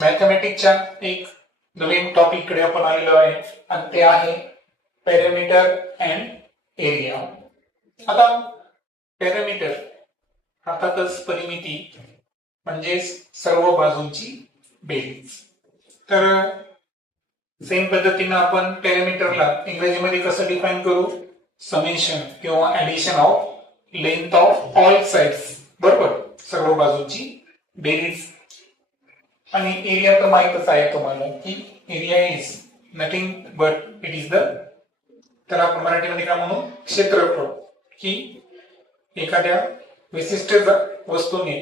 मॅथमॅटिक्सच्या एक नवीन टॉपिककडे आपण आलेलो आहे आणि ते आहे पॅरामीटर अँड एरिया. आता पॅरामीटर अर्थातच परिमिती म्हणजे सर्व बाजूंची बेरीज. तर सेम पद्धतीने आपण पॅरामीटरला इंग्रजीमध्ये कसं डिफाइन करू? समेशन किंवा addition of length of all sides, बरोबर, सर्व बाजूंची बेरीज. आणि एरिया तर माहितच आहे तुम्हाला की area is nothing but it is the, तर आपण मराठीमध्ये काय म्हणू, क्षेत्रफळ. की एखाद्या विशिष्ट वस्तूने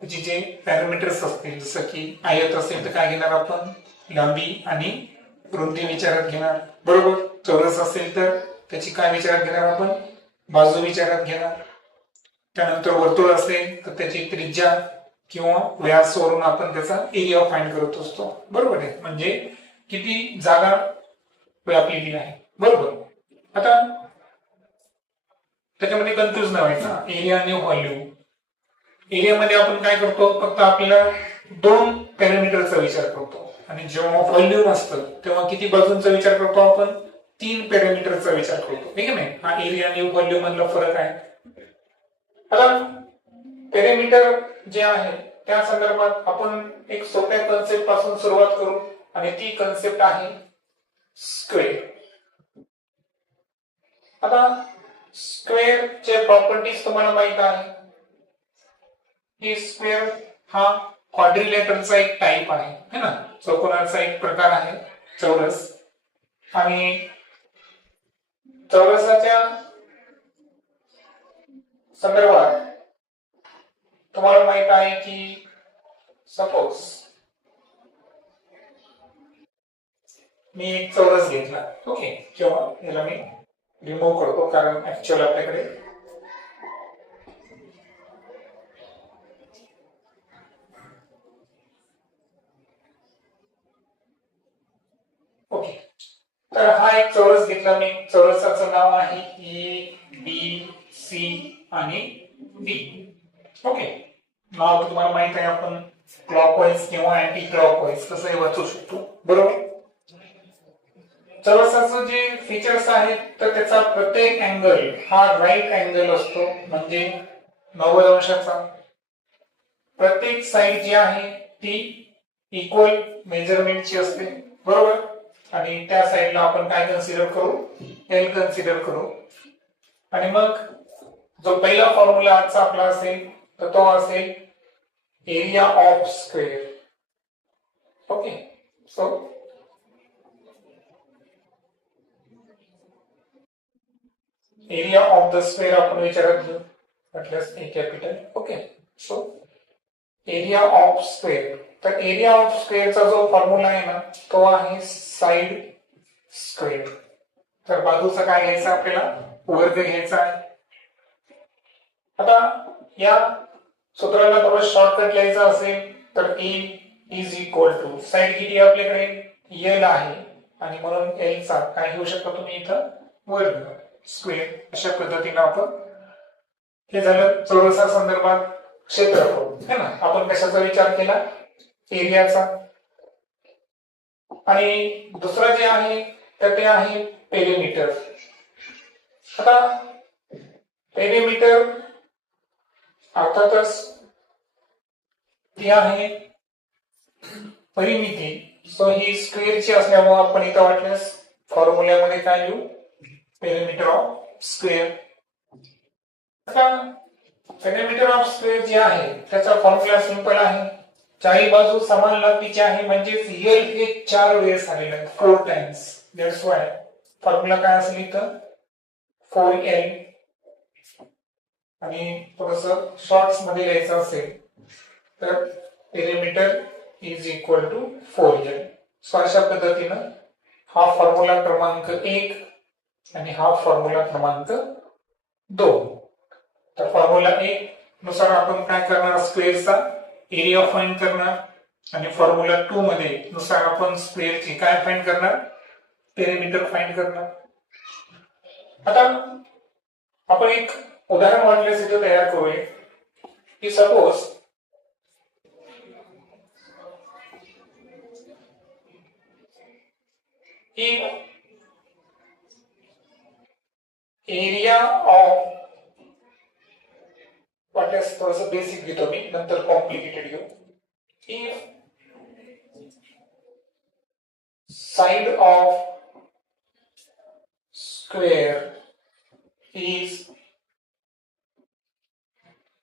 जे पॅरामीटर्स असतील, जसं की आयत असेल तर काय घेणार आपण? लांबी आणि रुंदी विचारात घेणार, बरोबर. चौरस असेल तर त्याची काय विचारात घेणार आपण? बाजू विचारात घेणार. त्यानंतर वर्तुळ असेल तर त्याची त्रिज्या किंवा व्यास वरून आपण त्याचा एरिया फाइंड करत असतो, बरोबर आहे. म्हणजे किती जागा व्यापलेली आहे, बरोबर. आता त्याच्यामध्ये कन्फ्युज नाही व्हायचा, एरिया आणि व्हॉल्यूम. एरियामध्ये आपण काय करतो? फक्त आपल्याला दोन पॅरामीटरचा विचार करतो, आणि जेव्हा व्हॉल्यूम असतं तेव्हा किती बाजूंचा विचार करतो आपण? तीन पॅरामीटरचा विचार करतो, ठीक आहे नाही. हा एरिया आणि व्हॉल्यूम मधला फरक आहे. आता पॅरामीटर जे आहे त्या संदर्भात आपण एक सोप्या कन्सेप्ट पासून सुरुवात करू, आणि ती कन्सेप्ट आहे स्क्वेअर. आता स्क्वेअरचे प्रॉपर्टीज तुम्हाला माहित आहे की स्क्वेअर हा क्वाड्रिलेटरचा एक टाइप आहे, है ना. चौकोनाचा एक प्रकार आहे चौरस. आणि चौरसाच्या संदर्भात तुम्हाला माहित आहे की सपोज मी एक चौरस घेतला, ओके, किंवा याला मी रिमूव्ह करतो कारण ऍक्च्युअल आपल्याकडे ओके. तर हा एक चौरस घेतला मी. चौरसाचं नाव आहे ABC आणि D. ओके. नाव तुम्हाला माहित आहे, आपण क्लॉकवाईज किंवा अँटी क्लॉकवाईज कसंही वाचू शकतो, बरोबर. चौरसाचं जे फीचर्स आहेत तर त्याचा प्रत्येक अँगल हा राईट अँगल असतो, म्हणजे 90 अंशाचा. प्रत्येक साइड जी आहे ती इक्वल मेजरमेंटची असते, बरोबर. आणि त्या साइडला आपण काय कन्सिडर करू? एल कन्सिडर करू. आणि मग जो पहिला फॉर्म्युला आजचा आपला असेल तर तो असेल area of square. Okay. So area of the square आपण विचारात घेऊ, म्हटल्यास A capital. Okay. So area of square, तर एरिया ऑफ स्क्वेअरचा जो फॉर्म्युला आहे ना तो आहे साइड स्क्वेअर. तर बाजूचा काय घ्यायचा आपल्याला? वर्ग घ्यायचा आहे. आता या सूत्राला थोडं शॉर्टकट लिहायचं असेल तर ए इज इक्वल टू, साइड किती आपल्याकडे? एल आहे, आणि म्हणून एल चा काय घेऊ शकता तुम्ही इथं? वर्ग स्क्वेअर. अशा पद्धतीने आपण हे झालं चौरसा संदर्भात क्षेत्रफळ, है ना. आपण कशाचा विचार केला? एरियाचा. आणि दुसरं जे आहे तर ते आहे पेरिमीटर. आता पेरिमीटर अर्थातच ती आहे परिमिती. सो ही स्क्वेअरची असल्यामुळे आपण इथं वाटल्यास फॉर्म्युल्यामध्ये काय लिहू? Perimeter of square. आता पेरिमीटर ऑफ स्क्वेअर जे आहे त्याचा फॉर्म्युला सिंपल आहे. चारही बाजू समान लांबीची आहे, म्हणजे एल हे 4 वेळेस आलेलं आहे, 4 टाइम्स. दॅट्स वाय फॉर्म्युला काय असेल इथं? 4L. आणि थोडस शॉर्ट्स मध्ये लिहायचं असेल तर perimeter is equal to 4L. So अशा पद्धतीनं हा फॉर्म्युला क्रमांक 1 आणि हा फॉर्म्युला क्रमांक 2. तर फॉर्म्युला 1 नुसार आपण काय करणार? स्क्वेअरचा एरिया फाइंड करणार, आणि फॉर्म्युला 2 मध्ये नुसार आपण स्क्वेअरची काय फाइंड करणार? पेरिमीटर फाइंड करणार. आता आपण एक उदाहरण वाटल्यास इथे तयार करूया की सपोज if area of वाटल्यास थोडंसं बेसिक घेतो मी नंतर कॉम्प्लिकेटेड घेऊ. if side of square is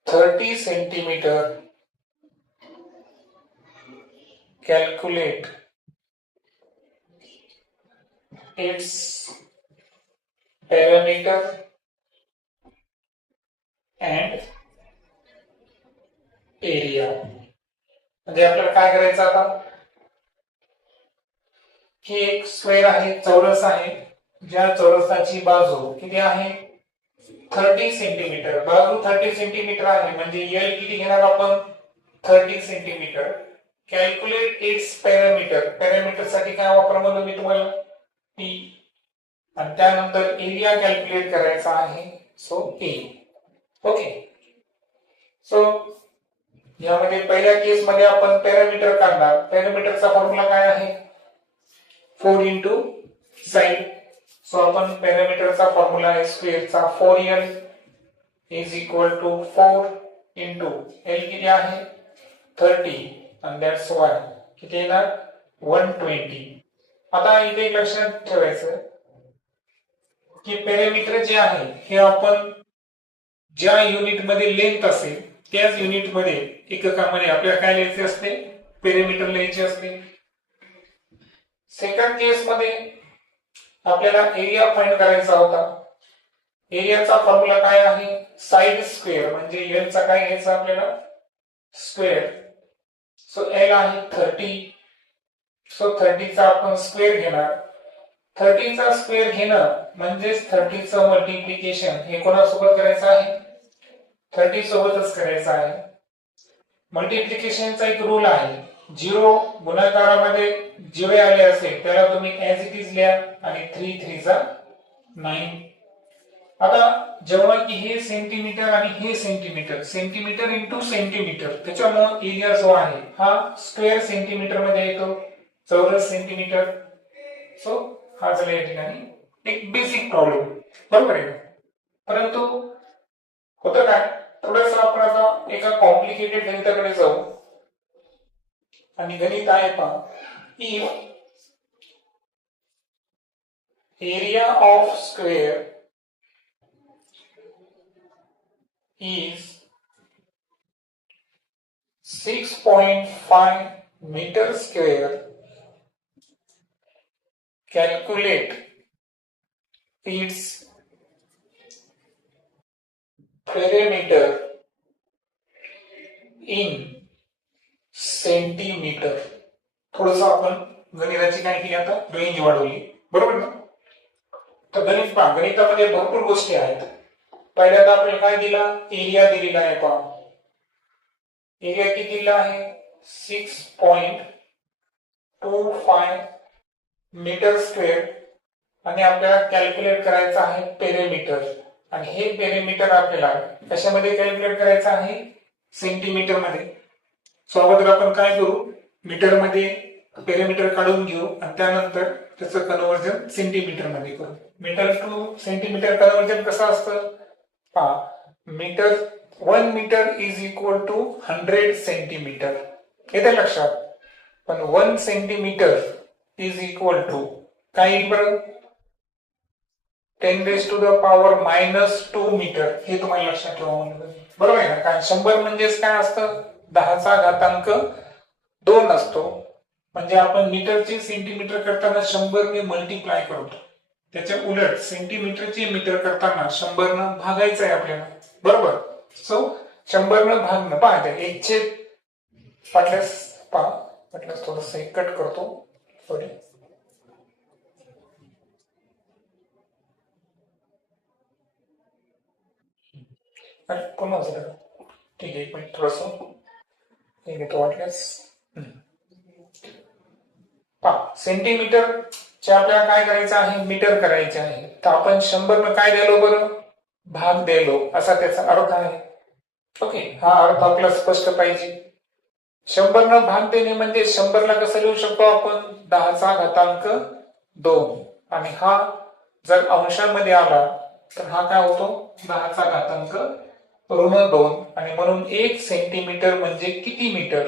30 centimeter, calculate its perimeter and area. म्हणजे आपल्याला काय करायचं आता की एक स्क्वेअर आहे, चौरस आहे, ज्या चौरसाची बाजू किती आहे 30 सेंटीमीटर, बाजू 30 सेंटीमीटर आहे म्हणजे एल किती घेणार आपण 30 centimetre. Calculate it's parameter, parameter साठी काय वापर म्हणून मी तुम्हाला पी, आणि त्यानंतर एरिया कॅल्क्युलेट करायचा आहे सो ए. ओके, सो यामध्ये पहिल्या केस मध्ये आपण पॅरामीटर काढणार. पॅरामीटरचा फॉर्म्युला काय आहे 4 इंटू साईड. सो आपण पॅरामीटरचा फॉर्म्युला आहे स्क्वेअरचा 4l is equal to 4 into L किती आहे 30 and that's why किती येणार 120. आता इथे एक लक्षात ठेवायचं की पॅरामीटर जे आहे हे आपण ज्या युनिट मध्ये लेंथ असेल त्याच युनिट मध्ये एककामध्ये आपल्याला काय लिहायचे असते पॅरामीटर लिहायचे असते. सेकंड केस मध्ये आपल्याला एरिया फाइंड करायचा होता. एरियाचा फॉर्म्युला काय आहे साइड स्क्वेअर, म्हणजे एल चा काय घ्यायचा आपल्याला स्क्वेअर. सो एल आहे 30, सो 30 चा आपण स्क्वेअर घेणार. 30 चा स्क्वेअर घेणं म्हणजे 30 चं मल्टिप्लिकेशन हे कोणासोबत करायचं आहे 30 सोबतच करायचं आहे. मल्टिप्लिकेशनचा एक रूल आहे, 0 गुणाकारामध्ये जेवढे आले असेल त्याला तुम्ही ऍज इट इज लिहा आणि 3 3 जा 9. आता जेव्हा की हे सेंटीमीटर आणि हे सेंटीमीटर, सेंटीमीटर इंटू सेंटीमीटर, त्याच्यामुळे एरिया जो आहे हा स्क्वेअर सेंटीमीटर मध्ये येतो, चौरस सेंटीमीटर. सो हा झाला या ठिकाणी एक बेसिक प्रॉब्लेम, बरोबर आहे. परंतु होतं काय थोडस आपण आता एका कॉम्प्लिकेटेड गणिताकडे जाऊ. आणि गणित आहे पहा, if area of square is 6.5 meter square, calculate its perimeter in centimetre. थोडस आपण गणिताची काय केली आता रेंज वाढवली, बरोबर ना. तर गणित पहा, गणितामध्ये भरपूर गोष्टी आहेत. पहिल्यांदा आपल्याला काय दिला एरिया दिलेला आहे पहा. एरिया किती दिला आहे 6.25 मीटर स्क्वेअर, आणि आपल्याला कॅल्क्युलेट करायचं आहे पेरिमीटर. आणि हे पेरिमीटर आपल्याला कशामध्ये कॅल्क्युलेट करायचं आहे सेंटीमीटर मध्ये. सो अगोदर आपण काय करू मीटर मध्ये पेरिमीटर काढून घेऊ आणि त्यानंतर त्याचं कन्वर्जन सेंटीमीटर मध्ये करू. मीटर टू सेंटीमीटर कन्वर्जन कसं असतं पहा, metre 1 metre is equal to 100 centimetre, येते लक्षात. पण 1 सेंटीमीटर इज इक्वल टू काय येईल बरं 10 raised to the power -2 metre. हे तुम्हाला लक्षात ठेवा, बरोबर आहे ना. कारण 100 म्हणजेच काय असतं 10^2 असतो. म्हणजे आपण मीटरचे सेंटीमीटर करताना 100 ने मल्टिप्लाय करतो, त्याच्या उलट सेंटीमीटरचे मीटर करताना 100 न भागायचं आहे आपल्याला, बरोबर. सो 100 न भागणं पहा, 1 वाटल्यास पहा, वाटल्यास थोडस कट करतो सॉरी. पुन्हा झालं ठीक आहे, एक मिनिट थोडस घेतो वाटल्यास. पहा सेंटीमीटर चे आपल्याला काय करायचं आहे मीटर करायचे आहे. तर आपण 100 न काय द्यालो बरं भाग द्यालो, असा त्याचा अर्थ आहे. ओके, हा अर्थ आपला स्पष्ट पाहिजे. 100 न भाग देणे म्हणजे 100 ला कसं लिहू शकतो आपण 2 आणि हा जर अंशामध्ये आला तर हा काय होतो 10⁻², आणि म्हणून 1 सेंटीमीटर म्हणजे किती मीटर,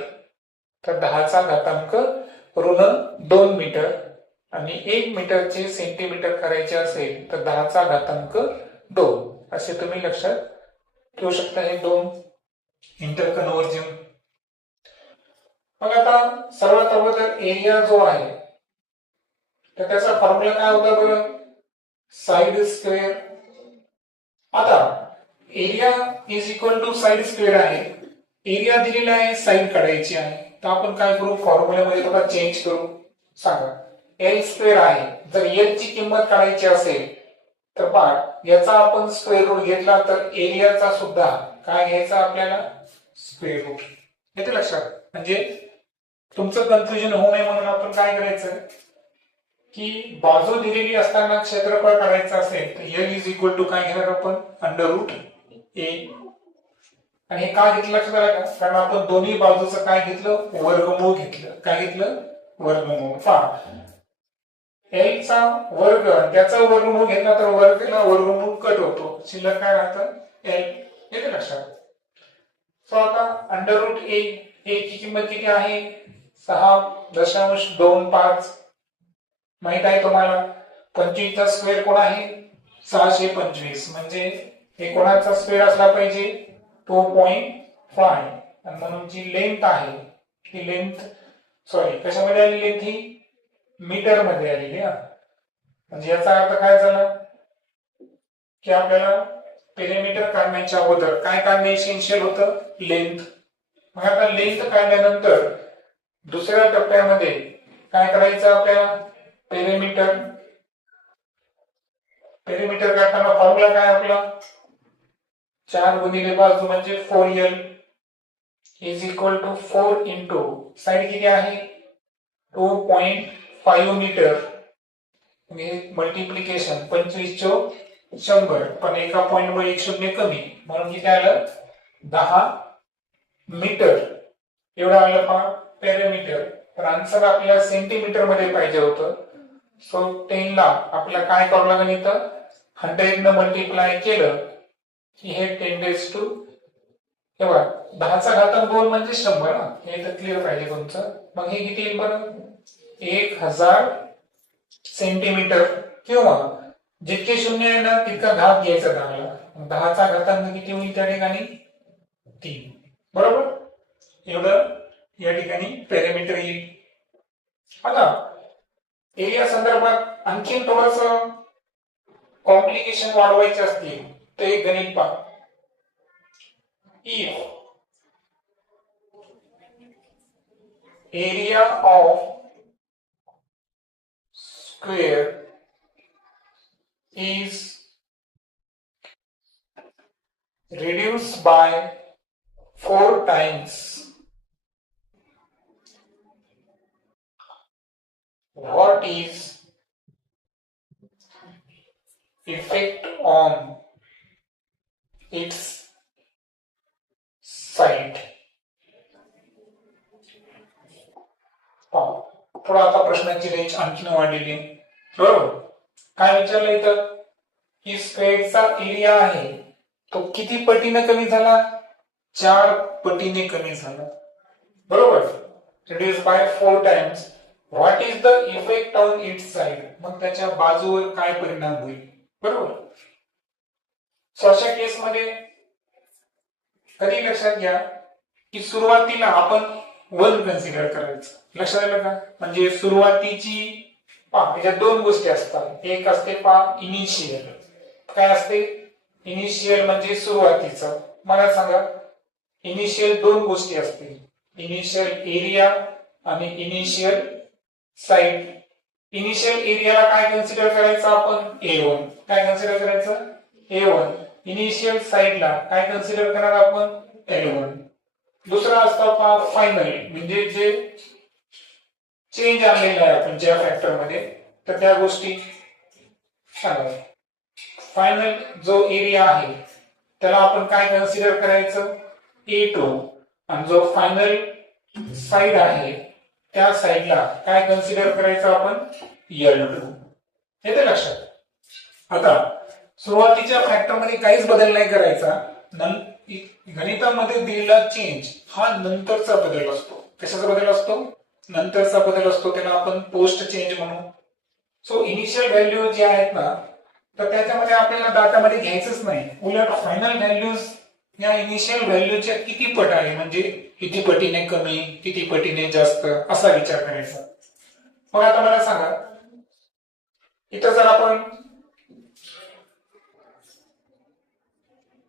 तर 10⁻², आणि 1 मीटरचे सेंटीमीटर करायचे असेल तर 10⁻², असे तुम्ही लक्षात ठेवू शकता हे दोन इंटर कन्व्हर्जन. मग आता सर्वात अगोदर एरिया जो आहे तर त्याचा फॉर्म्युला काय होता बरं, साइड स्क्वेअर. आता area is equal to side square आहे, एरिया दिलेला आहे, साइड काढायची आहे, तर आपण काय करू फॉर्म्युल्यामध्ये थोडा चेंज करू. सांगा एल स्क्वेअर आहे, जर एल ची किंमत काढायची असेल तर पहा याचा आपण स्क्वेअर रूट घेतला तर एरियाचा सुद्धा काय घ्यायचा आपल्याला स्क्वेअर रूट. येते लक्षात, म्हणजे तुमचं कन्फ्युजन होऊ नये म्हणून आपण काय करायचं की बाजू दिलेली असताना क्षेत्रफळ काढायचं असेल तर एल इज इक्वल टू काय घेणार आपण √a. आणि हे का घेतलं लक्षात आलं का, कारण आपण दोन्ही बाजूचं काय घेतलं वर्गमूळ घेतलं. काय घेतलं वर्गमूळ. पहा एल चा वर्ग त्याचा वर्गमूळ घेतला तर वर्गाला वर्गमूळ कट होतो, शिल्लक काय राहतं एल. येते लक्षात. सो आता √a ची किंमत किती आहे 6.25 माहित आहे तुम्हाला. 25 चा स्क्वेअर कोण आहे 625, म्हणजे हे कोणाचा स्क्वेअर असला पाहिजे 2.5, आणि म्हणून जी लेंथ आहे ही लेंथ कशामध्ये आली लेंथ ही मीटर मध्ये आलेली आहे. म्हणजे याचा अर्थ काय झाला की आपल्याला पेरिमीटर काढण्याच्या अगोदर काय काढणे इसेन्शियल होतं लेंथ. मग आता लेंथ काढल्यानंतर दुसऱ्या टप्प्यामध्ये काय करायचं आपल्याला पेरिमीटर. पेरिमीटर काढताना फॉर्म्युला काय आपला 4 गुणिले बाजू म्हणजे 4l is equal to 4 into side किती आहे 2.5 मीटर. मल्टिप्लिकेशन 25 चोक 100, पण एका पॉइंट मुळे 1 शून्य कमी म्हणून किती आलं 10 मीटर एवढं आलं पहा पेरिमीटर. तर आन्सर आपल्याला सेंटीमीटर मध्ये पाहिजे होतं. सो 10 ला आपल्याला काय करावं लागेल इथं 100 न मल्टिप्लाय केलं की हे 10 टू 10⁻² म्हणजे 100 ना, हे तर क्लिअर पाहिजे तुमचं. मग हे किती येईल बरं 1000 सेंटीमीटर, किंवा जितके शून्य आहे ना तितका घात घ्यायचा 10ला. 10⁻³ किती होईल त्या ठिकाणी 3, बरोबर. एवढं या ठिकाणी पेरिमीटर येईल. आता एरिया संदर्भात आणखी थोडस कॉम्प्लिकेशन वाढवायचे असतील तर एक गणित पहा. If area of square is reduced by 4 times, what is effect on its side. थोडा आता प्रश्नाची रेंज आणखीन वाढलेली आहे, बरोबर. काय विचारलं इथं की स्क्वेअरचा एरिया आहे तो किती पटीने कमी झाला 4 पटीने कमी झाला, बरोबर. Reduce by 4 times. What is the effect on it's side, मग त्याच्या बाजूवर काय परिणाम होईल, बरोबर. सो अशा केस मध्ये कधी लक्षात घ्या की सुरुवातीला आपण 1 कन्सिडर करायचं. लक्षात आलं का, म्हणजे सुरुवातीची याच्यात 2 गोष्टी असतात. एक असते इनिशियल. काय असते इनिशियल म्हणजे सुरुवातीचं. मला सांगा इनिशियल 2 गोष्टी असतील, इनिशियल एरिया आणि इनिशियल साइड. इनिशियल एरियाला काय कन्सिडर करायचं आपण A1. काय कन्सिडर करायचं A1. इनिशियल साइडला काय कन्सिडर करणार आपण L1. दुसरा असतो फायनल, म्हणजे जे चेंज आलेला आहे आपण ज्या फॅक्टर मध्ये, तर त्या गोष्टी सांगा. फायनल जो एरिया आहे त्याला आपण काय कन्सिडर करायचं A2, आणि जो फायनल साइड आहे त्या साइडला काय कन्सिडर करायचं आपण L2. येते लक्षात. आता सुरुवातीच्या फॅक्टर मध्ये काहीच बदल नाही करायचा. गणितामध्ये दिलेला चेंज हा नंतरचा बदल असतो. कशाचा बदल असतो? नंतरचा बदल असतो. त्याला आपण पोस्ट चेंज म्हणू. सो इनिशियल व्हॅल्यू जे आहेत ना, तर त्याच्यामध्ये आपल्याला डाटामध्ये घ्यायचंच नाही. उलट फायनल व्हॅल्यूज या इनिशियल व्हॅल्यूच्या किती पट आहे, म्हणजे किती पटीने कमी, किती पटीने जास्त, असा विचार करायचा. मग आता मला सांगा, इथं जर आपण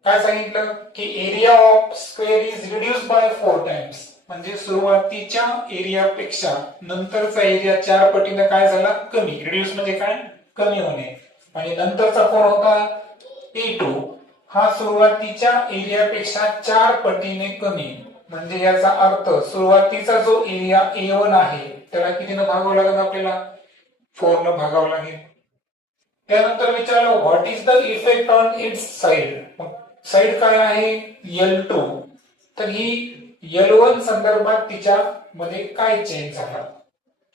काय सांगितलं की area of square is reduce by 4 times, म्हणजे सुरुवातीच्या एरियापेक्षा नंतरचा एरिया 4 पटीने काय झाला? कमी. रिड्यूस म्हणजे काय? कमी होणे. आणि नंतरचा कोण होता? A2. हा सुरुवातीच्या एरियापेक्षा 4 पटीने कमी. म्हणजे याचा अर्थ सुरुवातीचा जो एरिया A1 आहे त्याला कितीने भागावं लागेल? आपल्याला 4 ने भागावं लागेल. त्यानंतर विचारलं what is the effect on it's side. Side काय आहे? L2. तर ही L1 संदर्भात तिच्या मध्ये काय चेंज झाला?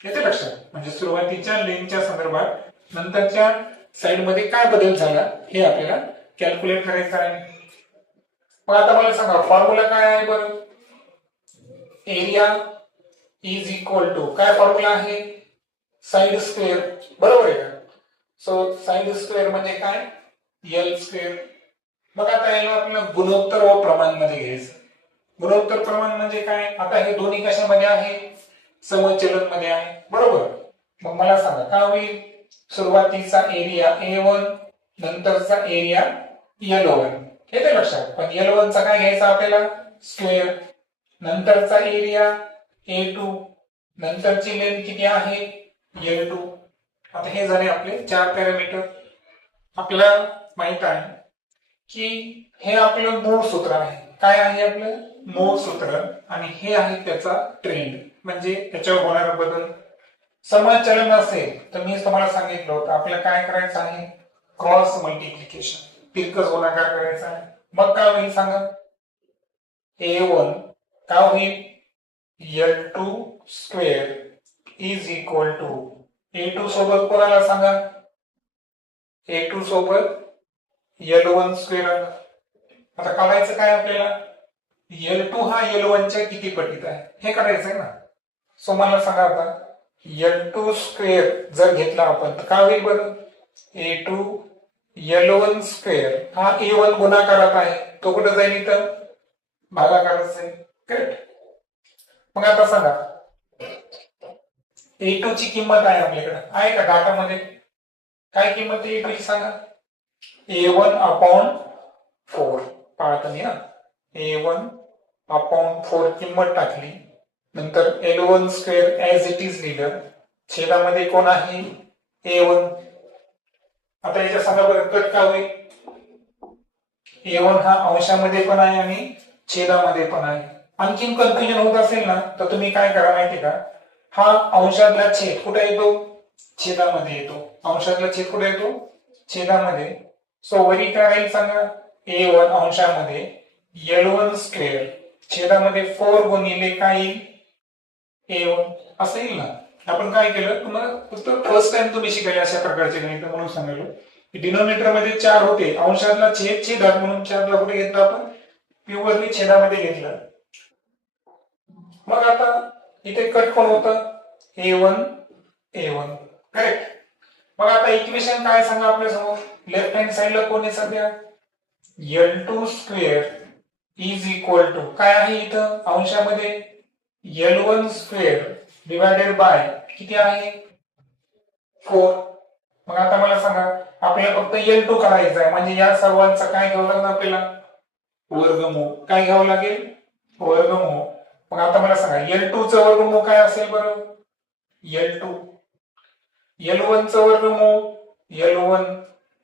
येते लक्षात. म्हणजे सुरुवातीच्या लेंथच्या संदर्भात नंतरच्या साइड मध्ये काय बदल झाला हे आपल्याला कॅल्क्युलेट करायचं आहे. मग आता मला सांगा फॉर्म्युला काय आहे बरं? एरिया इज इक्वल टू काय फॉर्म्युला आहे? Side square. बरोबर आहे का? सो साइड स्क्वेअर म्हणजे काय? L square. मग आता याला आपल्याला गुणोत्तर व प्रमाण मध्ये घ्यायचं. गुणोत्तर प्रमाण म्हणजे काय? आता हे दोन्ही कशामध्ये आहे? समचलन मध्ये आहे. बरोबर. मग मला सांगा काय होईल? सुरुवातीचा एरिया A1 नंतरचा एरिया L1. येते लक्षात. पण L1 चा काय घ्यायचा आपल्याला? स्क्वेअर. नंतरचा एरिया A2 नंतरची लेंथ किती आहे? L2. आता हे झाले आपले 4 पॅरामीटर. आपल्याला माहित आहे की हे आपलं मूळ सूत्र आहे. काय आहे आपलं मूळ सूत्र? आणि हे आहे त्याचा ट्रेंड, म्हणजे त्याच्यावर होणारा बदल. समचलन असेल तर मी तुम्हाला सांगितलं होतं आपल्याला काय करायचं आहे? क्रॉस मल्टिप्लिकेशन, तिरकस गुणाकार करायचा आहे. मग काय होईल सांगा? A1 काय होईल? L2 square is equal to A2 सोबत कोणाला सांगा? A2 सोबत L1 स्क्वेअर. आता काढायचं काय आपल्याला? L2 हा L1 च्या किती पटीत आहे हे काढायचंय ना. सो मला सांगा आता L2 स्क्वेअर जर घेतला आपण तर काय होईल बरं? A2 L1 स्क्वेअर हा A1 गुणाकारात आहे. तो कुठे जाईल? इथं भागाकारात जाईल. करेक्ट. मग आता सांगा A2 ची किंमत आहे आपल्याकडे आहे का डाटामध्ये? काय किंमत आहे A2 ची सांगा? A1 upon 4. पाहता ना, A1 अपॉन 4 किंमत टाकली. नंतर L1 square as it is लिहिलं. छेदामध्ये कोण आहे? A1. आता याच्या सांगा बरं कट का होईल? A1 हा अंशामध्ये पण आहे आणि छेदामध्ये पण आहे. आणखीन कन्फ्युजन होत असेल ना तर तुम्ही काय करा माहिती का? हा अंशातला छेद कुठे येतो? छेदामध्ये येतो. अंशातला छेद कुठे येतो? छेदामध्ये. सो वरी काय राहील सांगा? A1 अंशामध्ये L1 स्क्वेअर छेदामध्ये 4 गुणिले काय येईल? A1 असं येईल ना. आपण काय केलं? तुम्हाला फक्त फर्स्ट टाइम तुम्ही शिकायला अशा प्रकारचे गणित म्हणून सांगितलं की डिनोमिनेटर मध्ये 4 होते, अंशातला छेद छेदात म्हणून 4 ला कुठे घेतलं आपण? प्युअरली छेदामध्ये घेतलं. मग आता इथे कट कोण होतं? A1 correct. मग आता इक्वेशन काय सांगा आपल्या समोर? लेफ्ट हँड साइडला कोण आहे सध्या? L2 square is equal to काय आहे इथं अंशामध्ये? L1 स्क्वेअर डिवायडेड बाय किती आहे? 4. मग आता मला सांगा आपल्याला फक्त L2 काढायचा आहे, म्हणजे या सर्वांचा काय घ्यावं लागेल आपल्याला? वर्गमूळ. काय घ्यावं लागेल? वर्गमूळ. मग आता मला सांगा L2 चं वर्गमूळ काय असेल बरं? L2. L1 चं वर्गमूळ L1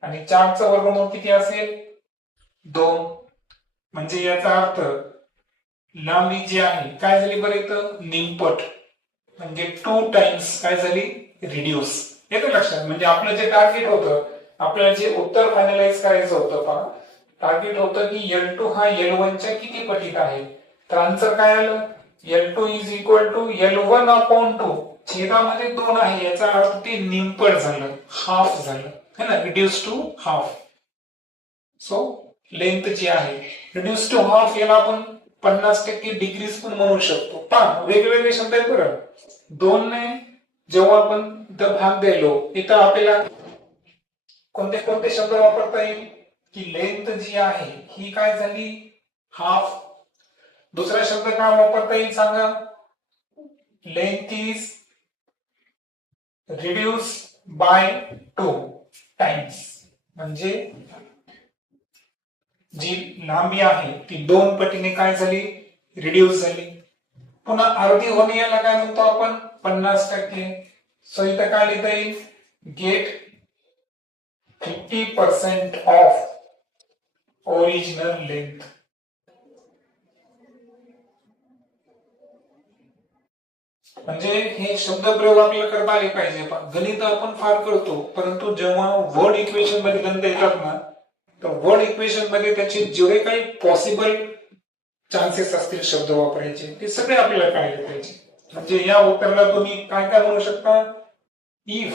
आणि 4 चं वर्गमूळ किती असेल? 2. म्हणजे याचा अर्थ लांबी जी आहे काय झाली बरं इथं? निमपट. म्हणजे 2 टाइम्स काय झाली? रिड्यूस. येतं लक्षात. म्हणजे आपलं जे टार्गेट होतं, आपल्याला जे उत्तर फायनलाइज करायचं होतं पहा, टार्गेट होतं की L2 हा L1 च्या किती पटीत आहे. तर आन्सर काय आलं? L2 is equal to L1 upon 2. छेदामध्ये 2 आहे याचा अर्थ ते निमपट झालं, हाफ झालं है ना, reduce to half. So length जी आहे रिड्यूस टू हाफ, याला आपण 50% डिक्रीज पण म्हणू शकतो. पहा वेगवेगळे शब्द आहेत बरं. 2 ने जेव्हा आपण भाग द्यायलो इथं आपल्याला कोणते कोणते शब्द वापरता येईल की लेंथ जी आहे ही काय झाली, हाफ. दुसरा शब्द काय वापरता येईल सांगा, length is reduce by 2 times, म्हणजे जी लांबी आहे ती 2 पटीने काय झाली, रिड्यूस झाली. पुन्हा अर्धी होणे याला काय म्हणतो आपण, 50%. सो इथं काय लिहिता येईल, गेट 50% ऑफ ओरिजिनल लेंथ. म्हणजे हे शब्दप्रयोग आपल्याला करता आले पाहिजे. गणित आपण फार करतो, परंतु जेव्हा वर्ड इक्वेशन मध्ये गणित येतात ना, तर वर्ड इक्वेशन मध्ये त्याचे जेवढे काही पॉसिबल चान्सेस असतील शब्द वापरायचे ते सगळे आपल्याला कळले पाहिजे. म्हणजे या उत्तराला तुम्ही काय काय म्हणू शकता, इफ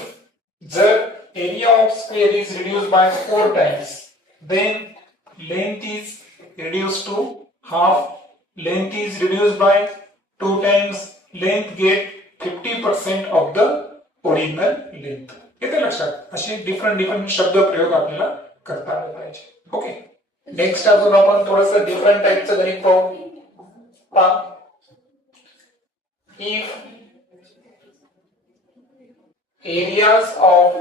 जर area of square is reduce by 4 times then length is reduce to half, length is reduce by 2 times, length get 50% of the original length. येते लक्षात. असे डिफरंट शब्द प्रयोग आपल्याला करता आले पाहिजे. ओके, नेक्स्ट अजून आपण थोडस डिफरंट टाइपचं गणित पाहू. If areas of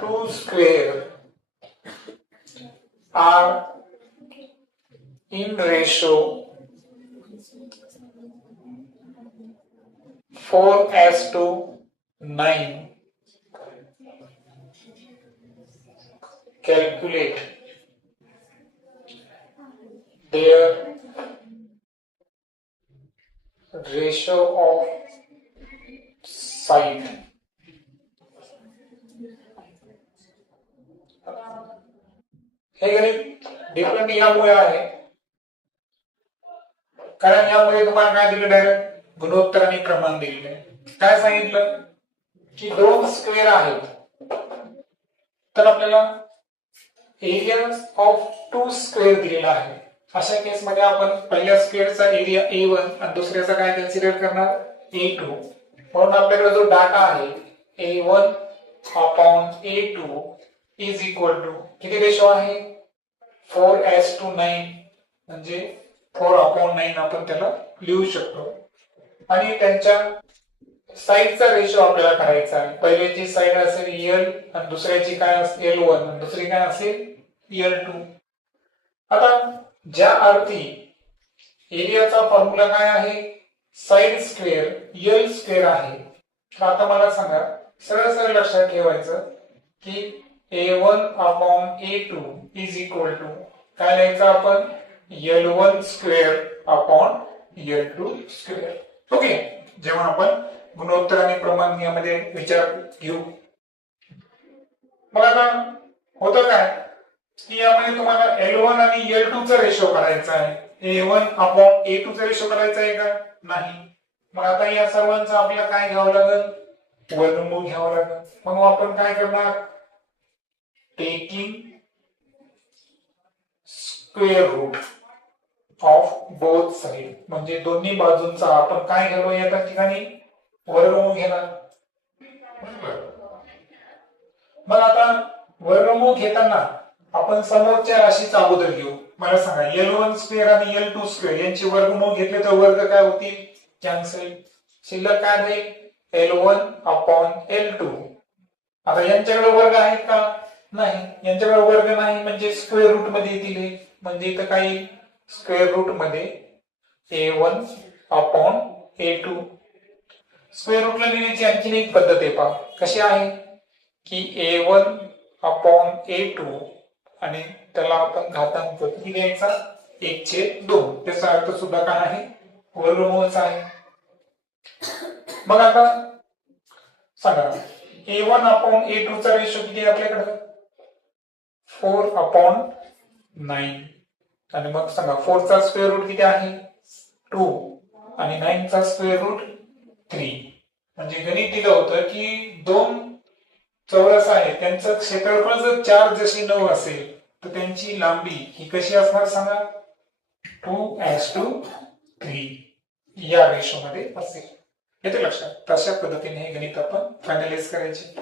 two square are in ratio 4:9, calculate their ratio of side. हे गणित डिफरंट यामुळे आहे कारण यामध्ये तुम्हाला काय दिलं, डायरेक्ट गुणोत्तर आणि क्रमांक दिलेले. काय सांगितलं की 2 स्क्वेअर आहेत, तर आपल्याला एरिया ऑफ 2 स्क्वेअर दिलेला आहे. अशा केस मध्ये आपण पहिल्या स्क्वेअरचा एरिया A1 आणि दुसऱ्याचा काय कन्सिडर करणार, A2. म्हणून आपल्याकडे जो डाटा आहे A1 upon A2 is equal to किती रेशो आहे, 4:9, म्हणजे 4/9 आपण त्याला लिहू शकतो. आणि त्यांच्या साईडचा रेशो आपल्याला करायचा आहे. पहिल्याची साईड असेल L आणि दुसऱ्याची काय असेल L1 आणि दुसरी काय असेल L2. आता ज्या अर्थी एरियाचा फॉर्म्युला काय आहे, साइड स्क्वेअर L स्क्वेअर आहे. तर आता मला सांगा, सरळ सरळ लक्षात ठेवायचं की A1 upon A2 is equal to काय लिहायचं आपण, L1 square upon L2 square. Okay, जेव्हा आपण गुणोत्तर आणि प्रमाण यामध्ये विचार घेऊ. मग आता होतं काय की यामध्ये तुम्हाला L1 आणि L2 चा रेशो करायचा आहे. A1 अपॉन A2 चा रेशो करायचा आहे का, नाही. मग आता या सर्वांचं आपल्याला काय घ्यावं लागेल, वर्गमूळ घ्यावं लागेल. मग आपण काय करणार, taking square root of both side, म्हणजे दोन्ही बाजूंचा आपण काय घेलो या ठिकाणी, वर्गमूळ घेणार. मग आता वर्गमूळ घेताना आपण समोरच्या राशीचा अगोदर घेऊ. मला सांगा, L1 स्क्वेअर आणि L2 स्क्वेअर यांचे वर्गमूळ घेतले तर वर्ग काय होतील, कॅन्सल. शिल्लक काय राहील, L1 अपॉन L2. आता यांच्याकडे वर्ग आहेत का, नाही. यांच्याकडे वर्ग नाही म्हणजे स्क्वेअर रूट मध्ये येतील. म्हणजे इथं काही स्क्वेअर रूट मध्ये A1 अपॉन A2. स्क्वेअर रूटला लिहिण्याची आणखी एक पद्धत आहे पहा, कशी आहे की A1 अपॉन A2 आणि त्याला आपण घातांक किती द्यायचा, 1/2. त्याचा अर्थ सुद्धा काय आहे, वर्गमूळचा आहे. मग आता सांगा, A1 अपॉन A2 चा रेशो किती आहे आपल्याकडे, 4/9. आणि मग सांगा 4 चा स्क्वेअर रूट किती आहे, 2 आणि 9 चा स्क्वेअर रूट 3. म्हणजे गणित दिलं होतं की दोन चौरस आहे त्यांचं क्षेत्रफळ जर 4 जशी 9 असेल तर त्यांची लांबी ही कशी असणार सांगा, 2:3 या रेशो मध्ये असेल. येते लक्षात. तशा पद्धतीने हे गणित आपण फायनलाइज करायचे.